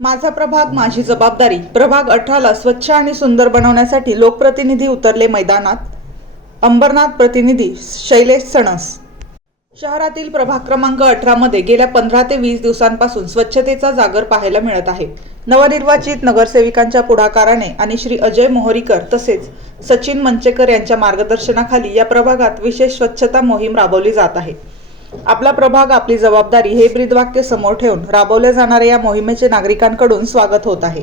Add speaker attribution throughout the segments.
Speaker 1: माझा प्रभाग माझी जबाबदारी. प्रभाग अठराला स्वच्छ आणि सुंदर बनवण्यासाठी लोकप्रतिनिधी उतरले मैदानात. अंबरनाथ प्रतिनिधी शैलेश सणस. शहरातील प्रभाग क्रमांक अठरामध्ये गेल्या पंधरा ते वीस दिवसांपासून स्वच्छतेचा जागर पाहायला मिळत आहे. नवनिर्वाचित नगरसेविकांच्या पुढाकाराने आणि श्री अजय मोहरीकर तसेच सचिन मंचेकर यांच्या मार्गदर्शनाखाली या प्रभागात विशेष स्वच्छता मोहीम राबवली जात आहे. आपला प्रभाग आपली जबाबदारी हे ब्रीदवाक्य समोर ठेवून राबवल्या जाणाऱ्या या मोहिमेचे नागरिकांकडून स्वागत होत आहे.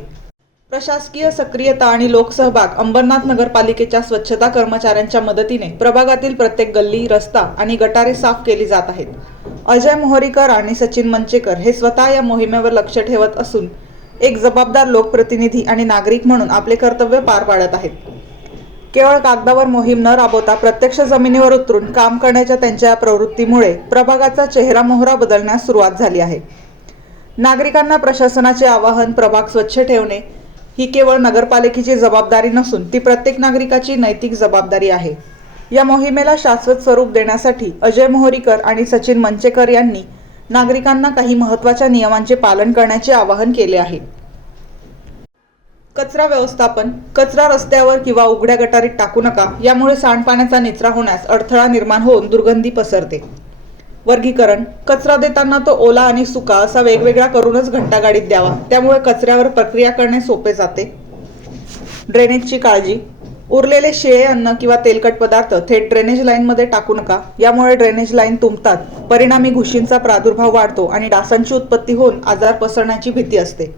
Speaker 1: प्रशासकीय सक्रियता आणि लोकसहभाग अंबरनाथ नगरपालिकेच्या स्वच्छता कर्मचाऱ्यांच्या मदतीने प्रभागातील प्रत्येक गल्ली रस्ता आणि गटारे साफ केली जात आहेत. अजय मोहरीकर आणि सचिन मंचेकर हे स्वतः या मोहिमेवर लक्ष ठेवत असून एक जबाबदार लोकप्रतिनिधी आणि नागरिक म्हणून आपले कर्तव्य पार पाडत आहेत. केवळ कागदावर मोहीम न राबवता प्रत्यक्ष जमिनीवर उतरून काम करण्याच्या त्यांच्या या प्रवृत्तीमुळे प्रभागाचा चेहरा मोहरा बदलण्यास सुरुवात झाली आहे. नागरिकांना प्रशासनाचे आवाहन प्रभाग स्वच्छ ठेवणे ही केवळ नगरपालिकेची जबाबदारी नसून ती प्रत्येक नागरिकाची नैतिक जबाबदारी आहे. या मोहिमेला शाश्वत स्वरूप देण्यासाठी अजय मोहरीकर आणि सचिन मंचेकर यांनी नागरिकांना काही महत्त्वाच्या नियमांचे पालन करण्याचे आवाहन केले आहे. कचरा व्यवस्थापन कचरा रस्त्यावर किंवा उघड्या गटारीत टाकू नका यामुळे सांडपाण्याचा निचरा होण्यास अडथळा निर्माण होऊन दुर्गंधी पसरते. वर्गीकरण कचरा देताना तो ओला आणि सुका असा वेगवेगळा करूनच घंटागाडीत द्यावा त्यामुळे कचऱ्यावर प्रक्रिया करणे सोपे जाते. ड्रेनेजची काळजी उरलेले शिळे अन्न किंवा तेलकट पदार्थ थेट ड्रेनेज लाईनमध्ये टाकू नका यामुळे ड्रेनेज लाईन तुंबतात परिणामी घुशींचा प्रादुर्भाव वाढतो आणि डासांची उत्पत्ती होऊन आजार पसरण्याची भीती असते.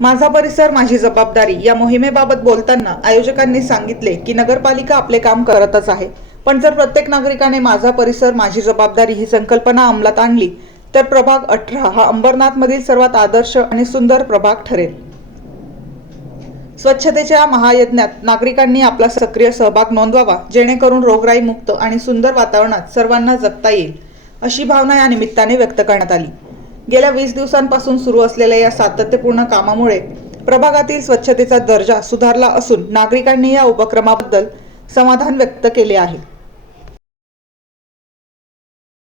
Speaker 1: माझा परिसर माझी जबाबदारी या मोहिमेबाबत बोलताना आयोजकांनी सांगितले की नगरपालिका आपले काम करतच आहे. पण जर प्रत्येक नागरिकाने माझा परिसर माझी जबाबदारी ही संकल्पना अंमलात आणली तर प्रभाग अठरा हा अंबरनाथमधील सर्वात आदर्श आणि सुंदर प्रभाग ठरेल. स्वच्छतेच्या महायज्ञात नागरिकांनी आपला सक्रिय सहभाग नोंदवावा जेणेकरून रोगराई मुक्त आणि सुंदर वातावरणात सर्वांना जगता येईल अशी भावना या निमित्ताने व्यक्त करण्यात आली. गेल्या वीस दिवसांपासून सुरू असलेल्या या सातत्यपूर्ण कामामुळे प्रभागातील स्वच्छतेचा दर्जा सुधारला असून नागरिकांनी या उपक्रमाबद्दल समाधान व्यक्त केले आहे.